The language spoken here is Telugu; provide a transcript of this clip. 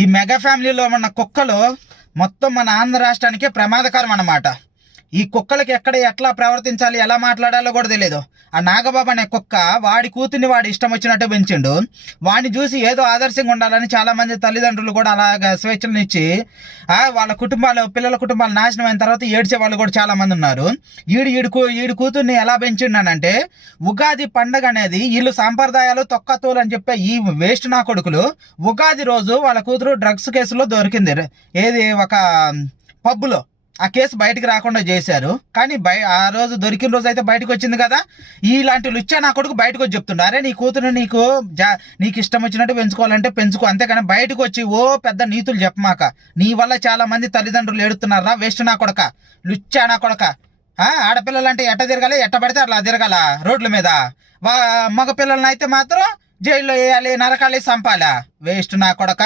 ఈ మెగా ఫ్యామిలీలో ఉన్న కుక్కలు మొత్తం మన ఆంధ్ర రాష్ట్రానికే ప్రమాదకరం అన్నమాట. ఈ కుక్కలకి ఎక్కడ ఎట్లా ప్రవర్తించాలి, ఎలా మాట్లాడాలో కూడా తెలియదు. ఆ నాగబాబు అనే కుక్క వాడి కూతుర్ని వాడి ఇష్టం వచ్చినట్టు పెంచిండు. వాడిని చూసి ఏదో ఆదర్శంగా ఉండాలని చాలా మంది తల్లిదండ్రులు కూడా అలాగా స్వేచ్ఛనిచ్చి వాళ్ళ కుటుంబాలు, పిల్లల కుటుంబాలు నాశనం అయిన తర్వాత ఏడ్చే వాళ్ళు కూడా చాలా మంది ఉన్నారు. ఈడు కూతుర్ని ఎలా పెంచిండనంటే, ఉగాది పండగ అనేది వీళ్ళు సాంప్రదాయాలు తొక్కతోలు అని చెప్పే ఈ వేస్ట్ నా కొడుకులు ఉగాది రోజు వాళ్ళ కూతురు డ్రగ్స్ కేసులో దొరికింది. ఏది ఒక పబ్బులో ఆ కేసు బయటకు రాకుండా చేశారు. కానీ ఆ రోజు దొరికిన రోజు అయితే బయటకు వచ్చింది కదా. ఇలాంటి లుచ్చా నా కొడుకు బయటకు వచ్చి చెప్తుండే, అరే నీ కూతురు నీకు ఇష్టం వచ్చినట్టు పెంచుకోవాలంటే పెంచుకో, అంతేకాని బయటకు వచ్చి ఓ పెద్ద నీతులు చెప్పమాక. నీ వల్ల చాలా మంది తల్లిదండ్రులు ఏడుతున్నారా వేస్ట్ నా కొడక, లుచ్చా నా కొడక. ఆడపిల్లలంటే ఎట్ట తిరగాలి, ఎట్ట పడితే అట్లా తిరగాల రోడ్ల మీద. మగ పిల్లలని అయితే మాత్రం జైల్లో వేయాలి, నరకాలి, చంపాలా. వేస్ట్ నా కొడక.